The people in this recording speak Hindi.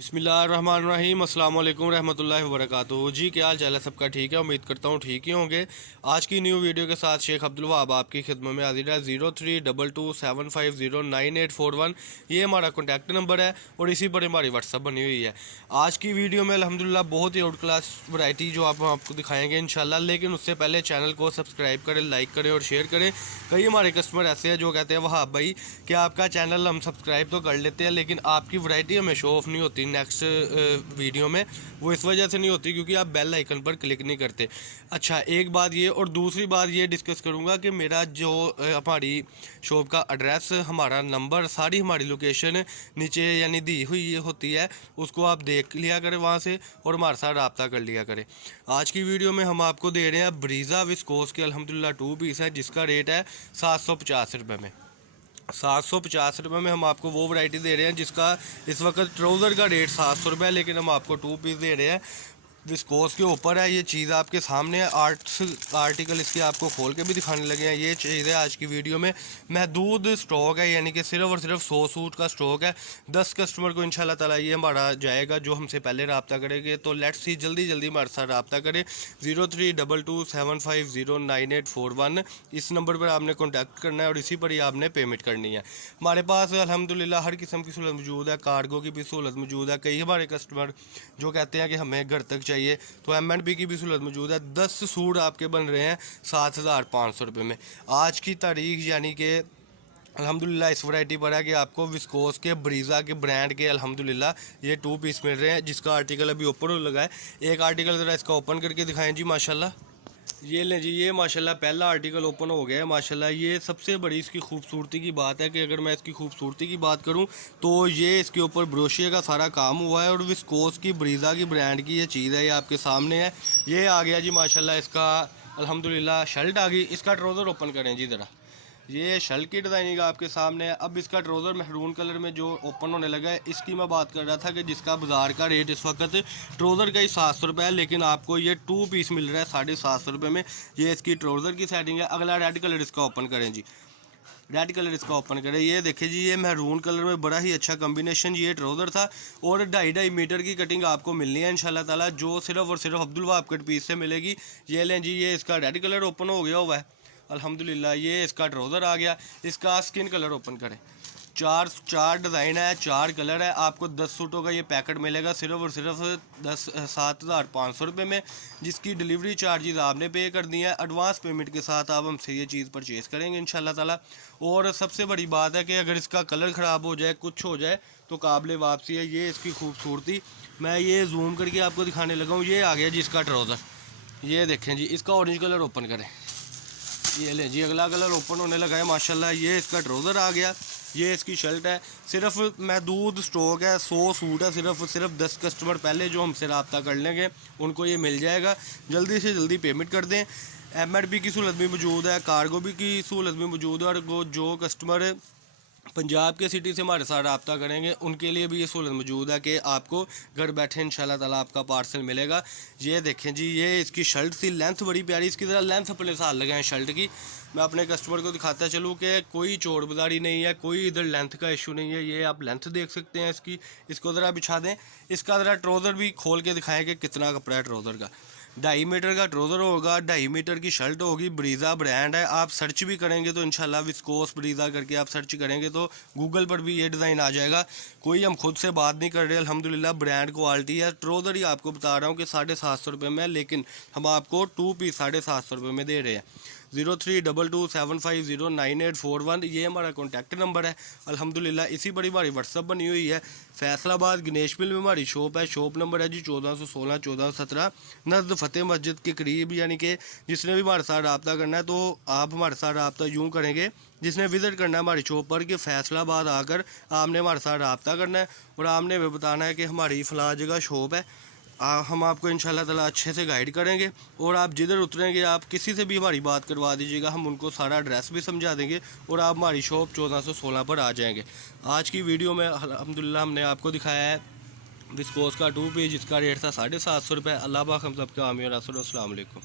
बिस्मिल्लाहिर्रहमानिर्रहीम अस्सलाम वालेकुम रहमतुल्लाहि व बरकातुहू। जी क्या हाल चाल है सबका? ठीक है, उम्मीद करता हूँ ठीक ही होंगे। आज की न्यू वीडियो के साथ शेख अब्दुल वहाब आपकी खिदमत में हाजिर है। 0322750984 ये हमारा कॉन्टैक्ट नंबर है और इसी पर हमारी व्हाट्सअप बनी हुई है। आज की वीडियो में अल्हम्दुलिल्लाह बहुत ही आउट क्लास वैरायटी जो आप आपको दिखाएंगे इंशाल्लाह, लेकिन उससे पहले चैनल को सब्सक्राइब करें, लाइक करें और शेयर करें। कई हमारे कस्टमर ऐसे हैं जो कहते हैं वहाब भाई कि आपका चैनल हम सब्सक्राइब तो कर लेते हैं लेकिन आपकी वैरायटी हमें शो ऑफ नहीं होती नेक्स्ट वीडियो में। वो इस वजह से नहीं होती क्योंकि आप बेल आइकन पर क्लिक नहीं करते। अच्छा, एक बात ये, और दूसरी बात ये डिस्कस करूँगा कि मेरा जो हमारी शॉप का एड्रेस, हमारा नंबर, सारी हमारी लोकेशन नीचे यानी दी हुई होती है, उसको आप देख लिया करें वहाँ से और हमारे साथ रब्ता कर लिया करें। आज की वीडियो में हम आपको दे रहे हैं ब्रीज़ा विस्कोस के अल्हम्दुलिल्लाह 2 पीस है जिसका रेट है 750 रुपये में। 750 रुपये में हम आपको वो वैरायटी दे रहे हैं जिसका इस वक्त ट्राउज़र का रेट 700 रुपये है, लेकिन हम आपको 2 पीस दे रहे हैं। विस्कोस के ऊपर है, ये चीज़ आपके सामने है। आर्टिकल इसके आपको खोल के भी दिखाने लगे हैं। ये चीज़ है आज की वीडियो में महदूद स्टॉक है, यानी कि सिर्फ और सिर्फ 100 सूट का स्टॉक है। 10 कस्टमर को इंशाल्लाह ताला ये हमारा जाएगा जो हमसे पहले रब्ता करेंगे। तो लेट्स सी, जल्दी जल्दी हमारे साथ रब्ता करें। 0322750984 इस नंबर पर आपने कॉन्टैक्ट करना है और इसी पर ही आपने पेमेंट करनी है। हमारे पास अल्हम्दुलिल्लाह हर किस्म की सहूलत मौजूद है, कार्गो की भी सहूलत मौजूद है। कई हमारे कस्टमर जो कहते हैं कि हमें घर तक चाहिए तो M&P की भी सहूलत मौजूद है। 10 सूट आपके बन रहे हैं 7500 रुपये में। आज की तारीख यानी कि अल्हम्दुलिल्लाह इस वैरायटी पर है कि आपको विस्कोस के ब्रीज़ा के ब्रांड के अल्हम्दुलिल्लाह ये 2 पीस मिल रहे हैं जिसका आर्टिकल अभी ओपन हो लगा है। एक आर्टिकल ज़रा इसका ओपन करके दिखाएं जी। माशाल्लाह ये लें जी, ये माशाल्लाह पहला आर्टिकल ओपन हो गया है माशाल्लाह। ये सबसे बड़ी इसकी खूबसूरती की बात है कि अगर मैं इसकी खूबसूरती की बात करूं तो ये इसके ऊपर ब्रोशिया का सारा काम हुआ है और विस्कोस की ब्रीज़ा की ब्रांड की ये चीज़ है, ये आपके सामने है। ये आ गया जी माशाल्लाह इसका अल्हम्दुलिल्लाह शर्ट आ गई। इसका ट्राउज़र ओपन करें जी ज़रा। ये शर्ट की डिज़ाइनिंग आपके सामने है। अब इसका ट्राउज़र महरून कलर में जो ओपन होने लगा है, इसकी मैं बात कर रहा था कि जिसका बाज़ार का रेट इस वक्त ट्राउज़र का ही 700 रुपये है, लेकिन आपको ये 2 पीस मिल रहा है 750 रुपये में। ये इसकी ट्राउज़र की सेटिंग है। अगला रेड कलर इसका ओपन करें जी, रेड कलर इसका ओपन करें। ये देखिए जी, ये महरून कलर में बड़ा ही अच्छा कम्बिनेशन। ये ट्राउज़र था और 2.5 मीटर की कटिंग आपको मिलनी है इंशाल्लाह ताला, जो सिर्फ और सिर्फ अब्दुल वहाब कट पीस से मिलेगी। ये लें जी, ये इसका रेड कलर ओपन हो गया हुआ है अल्हम्दुलिल्लाह। ये इसका ट्राउज़र आ गया। इसका स्किन कलर ओपन करें। चार डिज़ाइन है, 4 कलर है। आपको 10 सूटों का ये पैकेट मिलेगा सिर्फ और सिर्फ 7500 रुपये में, जिसकी डिलीवरी चार्जेस आपने पे कर दी है। एडवांस पेमेंट के साथ आप हमसे ये चीज़ परचेज़ करेंगे इंशाल्लाह ताला। और सबसे बड़ी बात है कि अगर इसका कलर ख़राब हो जाए, कुछ हो जाए तो काबिल वापसी है। ये इसकी खूबसूरती मैं ये जूम करके आपको दिखाने लगा हूँ। ये आ गया जी इसका ट्राउज़र। ये देखें जी, इसका ऑरेंज कलर ओपन करें। ये ले जी, अगला कलर ओपन होने लगा है माशाल्लाह। ये इसका ट्राउज़र आ गया। ये इसकी शर्ट है। सिर्फ महदूद स्टॉक है, 100 सूट है। सिर्फ 10 कस्टमर पहले जो हमसे रब्ता कर लेंगे उनको ये मिल जाएगा। जल्दी से जल्दी पेमेंट कर दें। M&P की सहूलत भी मौजूद है, कार्गो भी की सहूलत भी मौजूद है। और जो कस्टमर पंजाब के सिटी से हमारे साथ रब्ता करेंगे उनके लिए भी ये सहूलत मौजूद है कि आपको घर बैठे इंशाल्लाह ताला आपका पार्सल मिलेगा। ये देखें जी, ये इसकी शर्ट थी, लेंथ बड़ी प्यारी। इसकी ज़रा लेंथ अपने साथ लगाएं शर्ट की। मैं अपने कस्टमर को दिखाता चलूँ कि कोई चोर बाजारी नहीं है, कोई इधर लेंथ का इशू नहीं है। ये आप लेंथ देख सकते हैं इसकी। इसको ज़रा बिछा दें। इसका ज़रा ट्राउज़र भी खोल के दिखाएँ कि कितना कपड़ा है ट्राउज़र का। 2.5 मीटर का ट्राउज़र होगा, 2.5 मीटर की शर्ट होगी। ब्रीज़ा ब्रांड है। आप सर्च भी करेंगे तो इंशाल्लाह विस्कोस ब्रीज़ा करके आप सर्च करेंगे तो गूगल पर भी ये डिज़ाइन आ जाएगा। कोई हम खुद से बात नहीं कर रहे, अल्हम्दुलिल्लाह ब्रांड क्वालिटी है। ट्राउज़र ही आपको बता रहा हूँ कि 750 रुपये में, लेकिन हम आपको 2 पीस 750 रुपये में दे रहे हैं। 0322750984 ये हमारा कॉन्टैक्ट नंबर है अल्हम्दुलिल्लाह। इसी पर हमारी व्हाट्सअप बनी हुई है। फैसलाबाद गणेश मिल में हमारी शॉप है। शॉप नंबर है जी 1416 1417 नज़द फ़तेह मस्जिद के करीब। यानी कि जिसने भी हमारे साथ रब्ता करना है तो आप हमारे साथ रब्ता यूँ करेंगे, जिसने विज़िट करना है हमारी शॉप पर कि फैसलाबाद आकर आपने हमारे साथ रब्ता करना है और आपने भी बताना है कि हमारी फ़लाँ जगह शॉप है। हम आपको इंशाल्लाह ताला अच्छे से गाइड करेंगे और आप जिधर उतरेंगे आप किसी से भी हमारी बात करवा दीजिएगा, हम उनको सारा एड्रेस भी समझा देंगे और आप हमारी शॉप 1416 पर आ जाएंगे। आज की वीडियो में अल्हम्दुलिल्लाह हमने आपको दिखाया है विस्कोस का 2 पीस जिसका रेट था 750 रुपये। अल्लाह पाक हम सब के आमीन। अस्सलाम वालेकुम।